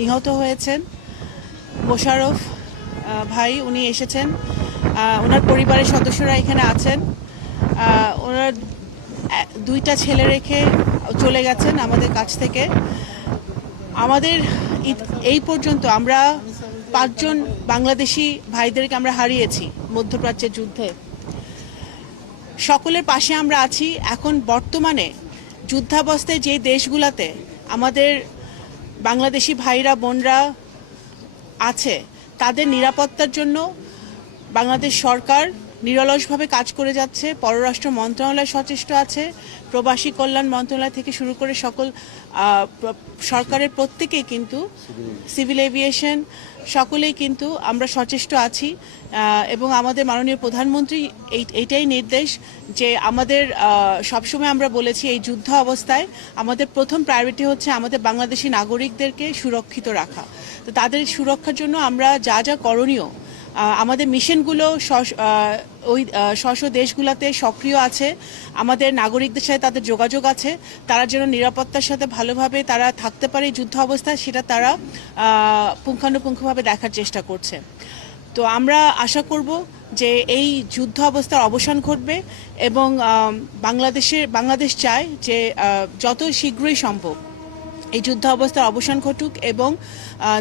নিহত হয়েছেন মোশাররফ ভাই, উনি এসেছেন। ওনার পরিবারের সদস্যরা এখানে আছেন। ওনার দুইটা ছেলে রেখে চলে গেছেন আমাদের কাছ থেকে। আমাদের এই পর্যন্ত আমরা 5 জন বাংলাদেশি ভাইদেরকে আমরা হারিয়েছি মধ্যপ্রাচ্যের যুদ্ধে। সকলের পাশে আমরা আছি। এখন বর্তমানে যুদ্ধাবস্থায় যে দেশগুলোতে আমাদের বাংলাদেশি ভাইরা বোনরা আছে, তাদের নিরাপত্তার জন্য বাংলাদেশ সরকার নিরলসভাবে কাজ করে যাচ্ছে। পররাষ্ট্র মন্ত্রণালয় সচেষ্ট আছে, প্রবাসী কল্যাণ মন্ত্রণালয় থেকে শুরু করে সকল সরকারের প্রত্যেকেই কিন্তু, সিভিল এভিয়েশন সকলেই কিন্তু আমরা সচেষ্ট আছি। এবং আমাদের মাননীয় প্রধানমন্ত্রী এইটাই নির্দেশ যে আমাদের সবসময় আমরা বলেছি এই যুদ্ধ অবস্থায় আমাদের প্রথম প্রায়োরিটি হচ্ছে আমাদের বাংলাদেশি নাগরিকদেরকে সুরক্ষিত রাখা। তো তাদের সুরক্ষার জন্য আমরা যা যা করণীয়, আমাদের মিশনগুলো ওই স্ব দেশগুলোতে সক্রিয় আছে। আমাদের নাগরিকদের সাথে তাদের যোগাযোগ আছে, তারা যেন নিরাপত্তার সাথে ভালোভাবে তারা থাকতে পারে যুদ্ধ অবস্থায়, সেটা তারা পুঙ্খানুপুঙ্খভাবে দেখার চেষ্টা করছে। তো আমরা আশা করব যে এই যুদ্ধ অবস্থার অবসান ঘটবে এবং বাংলাদেশ চায় যে যত শীঘ্রই সম্ভব এই যুদ্ধ অবস্থার অবসান ঘটুক এবং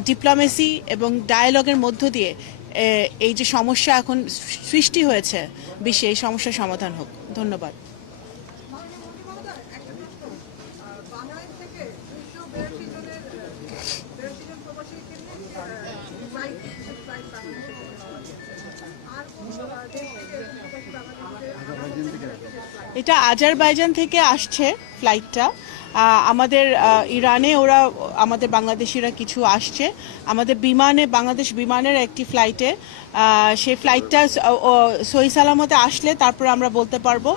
ডিপ্লোমেসি এবং ডায়ালগের মধ্য দিয়ে এই যে সমস্যা এখন সৃষ্টি হয়েছে বিশ্বে, এই সমস্যার সমাধান হোক। ধন্যবাদ। এটা আজারবাইজান থেকে আসছে ফ্লাইটটা। আমাদের ইরানে ওরা আমাদের বাংলাদেশিরা কিছু আসছে আমাদের বিমানে, বাংলাদেশ বিমানের একটি ফ্লাইটে। সেই ফ্লাইটটা সহি সালামতে আসলে তারপর আমরা বলতে পারবো,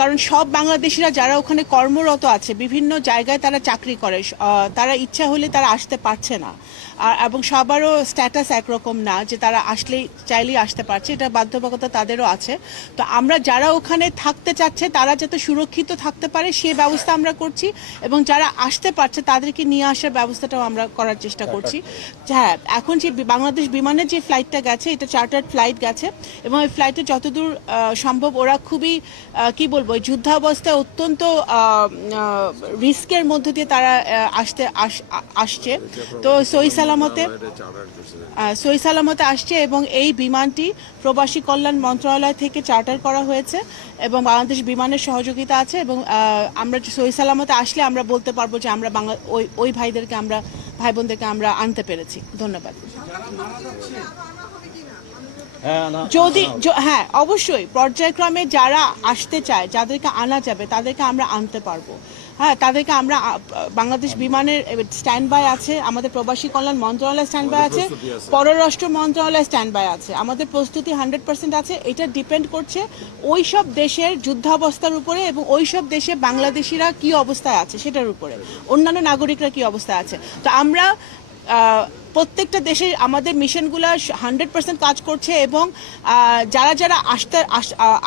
কারণ সব বাংলাদেশিরা যারা ওখানে কর্মরত আছে, বিভিন্ন জায়গায় তারা চাকরি করে, তারা ইচ্ছা হলে তারা আসতে পারছে না। এবং সবারও স্ট্যাটাস একরকম না যে তারা আসলেই চাইলেই আসতে পারছে, এটা বাধ্যবাধকতা তাদেরও আছে। তো আমরা যারা ওখানে থাকতে চাচ্ছে তারা যাতে সুরক্ষিত থাকতে পারে সেই ব্যবস্থা আমরা করছি, এবং যারা আসতে পারছে তাদেরকে নিয়ে আসার ব্যবস্থাটাও আমরা করার চেষ্টা করছি। হ্যাঁ, এখন যে বাংলাদেশ বিমানের যে ফ্লাইটটা গেছে, এটা চার্টার্ড ফ্লাইট গেছে, এবং এই ফ্লাইটে যতদূর সম্ভব ওরা খুবই কি বলবো, যুদ্ধাবস্থায় অত্যন্ত রিস্কের মধ্য দিয়ে তারা আসছে। তো সহি সালামতে আসছে, এবং এই বিমানটি প্রবাসী কল্যাণ মন্ত্রণালয় থেকে চার্টার করা হয়েছে এবং বাংলাদেশ বিমানের সহযোগিতা আছে। এবং আমরা সহি সালামতে আসলে আমরা বলতে পারবো যে আমরা ওই ভাইদেরকে, আমরা ভাই বোনদেরকে আমরা আনতে পেরেছি। ধন্যবাদ। যদি হ্যাঁ, অবশ্যই পর্যায়ক্রমে যারা আসতে চায়, যাদেরকে আনা যাবে তাদেরকে আমরা আনতে পারবো। হ্যাঁ, তাদেরকে আমরা বাংলাদেশ বিমানের স্ট্যান্ড বাই আছে, আমাদের প্রবাসী কল্যাণ মন্ত্রণালয় স্ট্যান্ড বাই আছে, পররাষ্ট্র মন্ত্রণালয় স্ট্যান্ড বাই আছে, আমাদের প্রস্তুতি 100% আছে। এটা ডিপেন্ড করছে ওই সব দেশের যুদ্ধাবস্থার উপরে এবং ওই সব দেশে বাংলাদেশিরা কি অবস্থায় আছে সেটার উপরে, অন্যান্য নাগরিকরা কি অবস্থায় আছে। তো আমরা প্রত্যেকটা দেশে আমাদের মিশনগুলো 100% কাজ করছে, এবং যারা যারা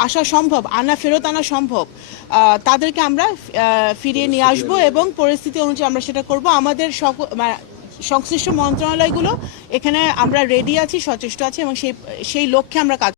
আসা সম্ভব, ফেরত আনা সম্ভব, তাদেরকে আমরা ফিরিয়ে নিয়ে আসবো, এবং পরিস্থিতি অনুযায়ী আমরা সেটা করব। আমাদের সংশ্লিষ্ট মন্ত্রণালয়গুলো এখানে আমরা রেডি আছি, সচেষ্ট আছি, এবং সেই লক্ষ্যে আমরা কাজ